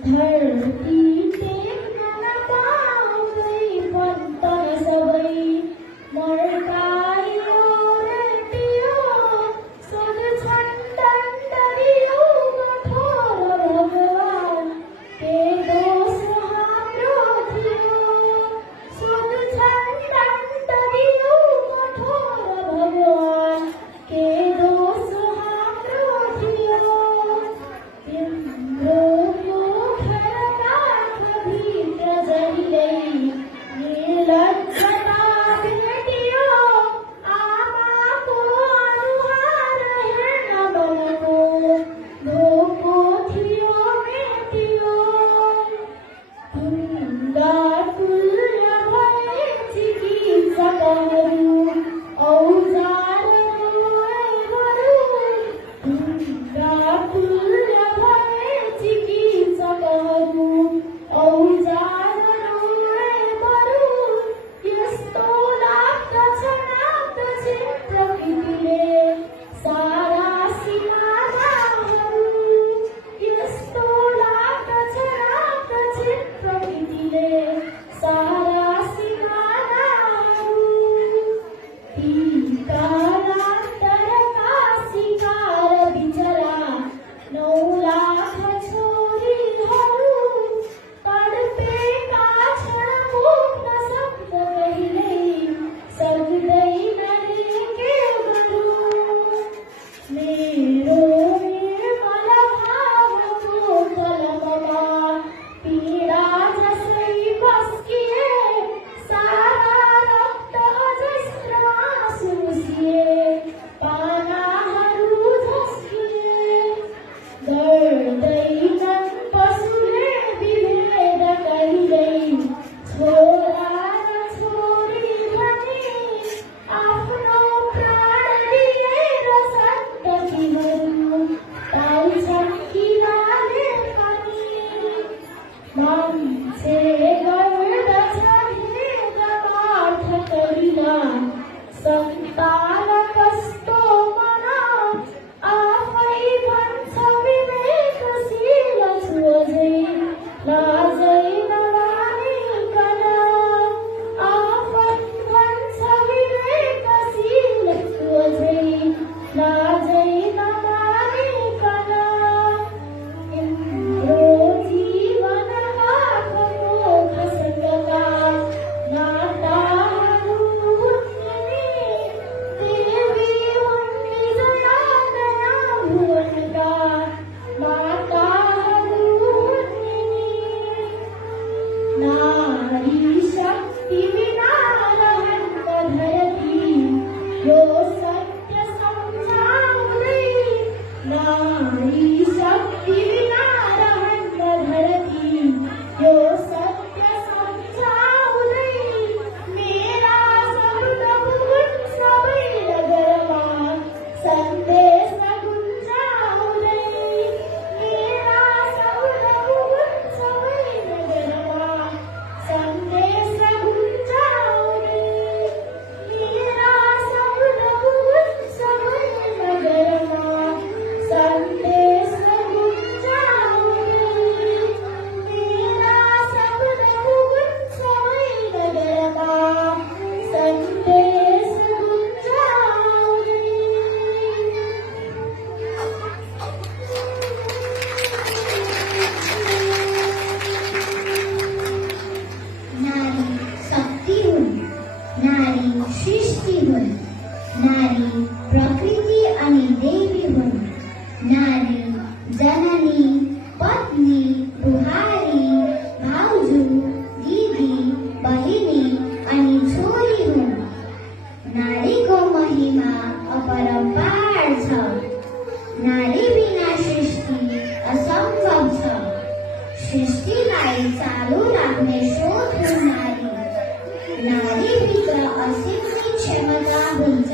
धरती टेक्न नपाउँदै पत्तन सबै मर्कायो रटियो सोध्छन् दण्डरियो कठोर भगवान् के दोष हाम्रो थियो सोध्छन् दण्डरियो कठोर भगवान् के दोष हाम्रो थियो तिम्रो निर्लज्जता भेटियो आमाको अनुहार हेर्न बनको धोको थियो मेटियो ढुङ्गा तुल्य भए चिकित्सकहरू औजारहरू ढुङ्गा तुल्य भए चिकित्सकहरू औजार सृष्टीलाई चालू राख्ने शोध नारीभित्र असीम क्षमता हुन्छ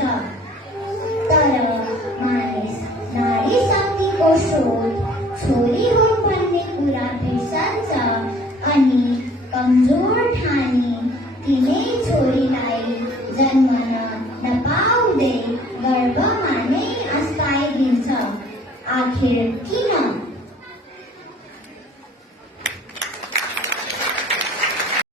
तर मानिस नारी शक्तिको शोध छोरी हुन् भन्ने कुरा बिर्सन्छ अनि कमजोर ठानी तिनै छोरीलाई जन्मन नपाउँदै गर्भमा नै अस्ताइदिन्छ। आखिर